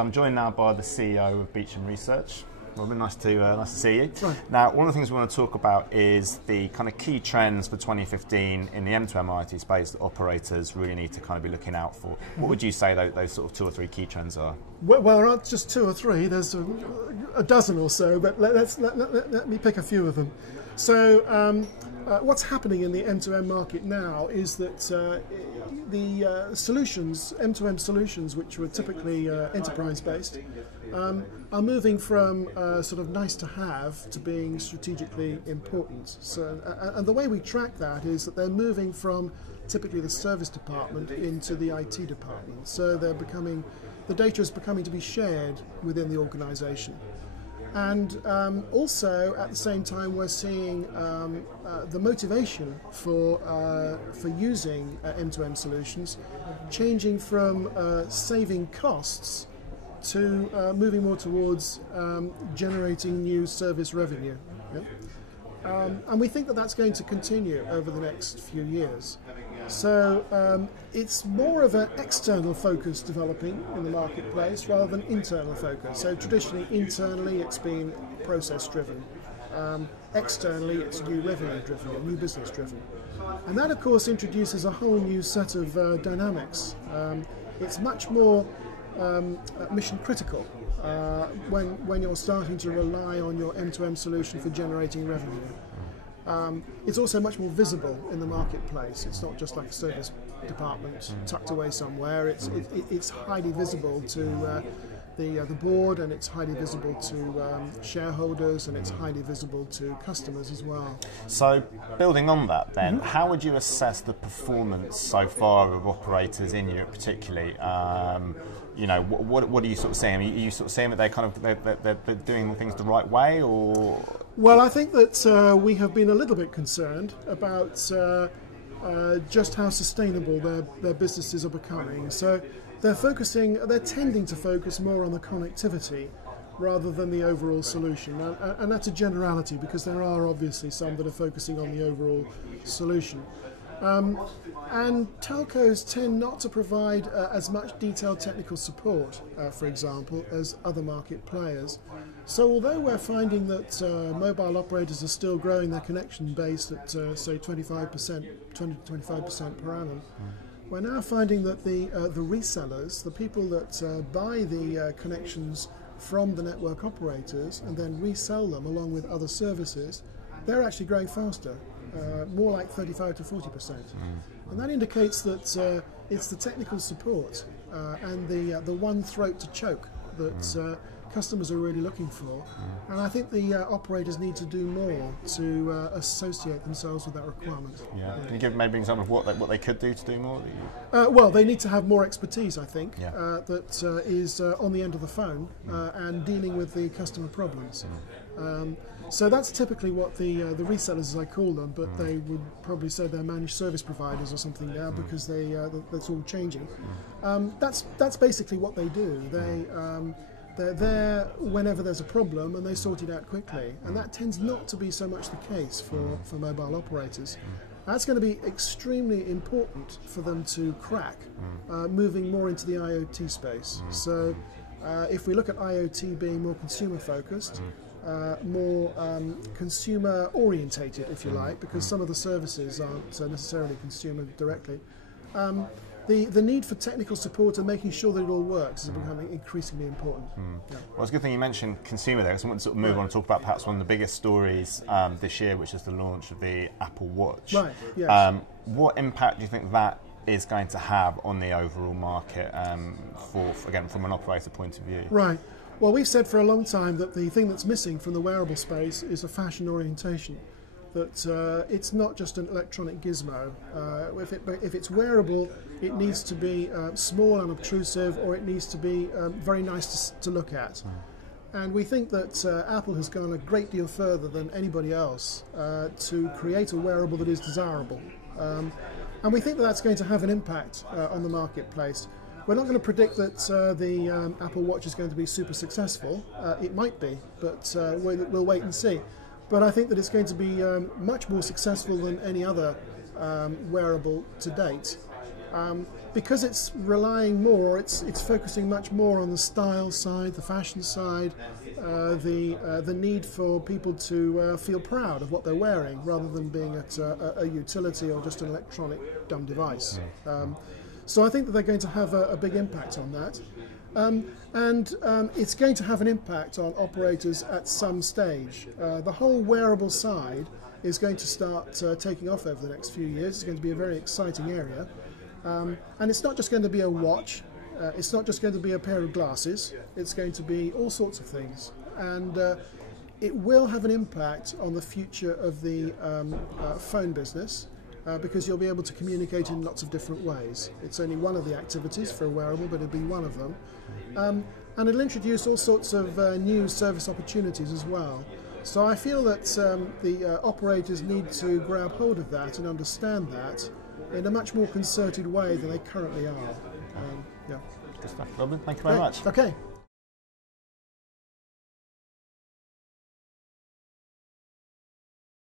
So I'm joined now by the CEO of Beecham Research. Robin, nice to see you. Right. Now, one of the things we want to talk about is the kind of key trends for 2015 in the M2M IoT space that operators really need to kind of be looking out for. What would you say those sort of 2 or 3 key trends are? Well, there aren't just 2 or 3. There's a dozen or so, but let me pick a few of them. So what's happening in the M2M market now is that the solutions, M2M solutions, which were typically enterprise-based, are moving from sort of nice to have to being strategically important. So, and the way we track that is that they're moving from typically the service department into the IT department. So they're becoming, the data is becoming to be shared within the organisation. And also, at the same time, we're seeing the motivation for using M2M solutions changing from saving costs to moving more towards generating new service revenue. Yeah? And we think that that's going to continue over the next few years. So it's more of an external focus developing in the marketplace rather than internal focus. So traditionally, internally, it's been process driven. Externally, it's new revenue driven, new business driven. And that, of course, introduces a whole new set of dynamics. It's much more mission critical when you're starting to rely on your M2M solution for generating revenue. It's also much more visible in the marketplace. It's not just like a service department tucked away somewhere. It's highly visible to the board, and it's highly visible to shareholders, and it's highly visible to customers as well. So, building on that then, how would you assess the performance so far of operators in Europe particularly? You know, what are you sort of saying? Are you sort of saying that they're doing things the right way, or? Well, I think that we have been a little bit concerned about just how sustainable their businesses are becoming. So they're tending to focus more on the connectivity rather than the overall solution. And that's a generality, because there are obviously some that are focusing on the overall solution. And telcos tend not to provide as much detailed technical support, for example, as other market players. So although we're finding that mobile operators are still growing their connection base at, say, 20 to 25% per annum, we're now finding that the resellers, the people that buy the connections from the network operators and then resell them along with other services, they're actually growing faster. More like 35 to 40%. And that indicates that it's the technical support and the one throat to choke that customers are really looking for. And I think the operators need to do more to associate themselves with that requirement. Yeah. Can you give maybe an example of what they could do to do more? Well, they need to have more expertise, I think, that is on the end of the phone and dealing with the customer problems. So that's typically what the resellers, as I call them, but they would probably say they're managed service providers or something now, because that's all changing. That's basically what they do. They're there whenever there's a problem, and they sort it out quickly. And that tends not to be so much the case for mobile operators. That's going to be extremely important for them to crack, moving more into the IoT space. So if we look at IoT being more consumer focused, more consumer orientated, if you like, because some of the services aren't necessarily consumer directly. The need for technical support and making sure that it all works is becoming increasingly important. Yeah. Well, it's a good thing you mentioned consumer there, because I want to sort of move on and talk about perhaps one of the biggest stories this year, which is the launch of the Apple Watch. Right, yes. What impact do you think that is going to have on the overall market, again, from an operator point of view? Right. Well, we've said for a long time that the thing that's missing from the wearable space is a fashion orientation. That it's not just an electronic gizmo. If it's wearable, it needs to be small and obtrusive, or it needs to be very nice to look at. And we think that Apple has gone a great deal further than anybody else to create a wearable that is desirable. And we think that that's going to have an impact on the marketplace. We're not going to predict that the Apple Watch is going to be super successful. It might be, but we'll wait and see. But I think that it's going to be much more successful than any other wearable to date. because it's relying more, it's focusing much more on the style side, the fashion side, the need for people to feel proud of what they're wearing, rather than being at a utility or just an electronic dumb device. So I think that they're going to have a big impact on that. It's going to have an impact on operators at some stage. The whole wearable side is going to start taking off over the next few years. It's going to be a very exciting area. And it's not just going to be a watch, it's not just going to be a pair of glasses, it's going to be all sorts of things. And it will have an impact on the future of the phone business, because you'll be able to communicate in lots of different ways. It's only one of the activities for a wearable, but it'll be one of them. And it'll introduce all sorts of new service opportunities as well. So I feel that the operators need to grab hold of that and understand that in a much more concerted way than they currently are. Yeah. Good stuff, Robin. Thank you very much. Okay.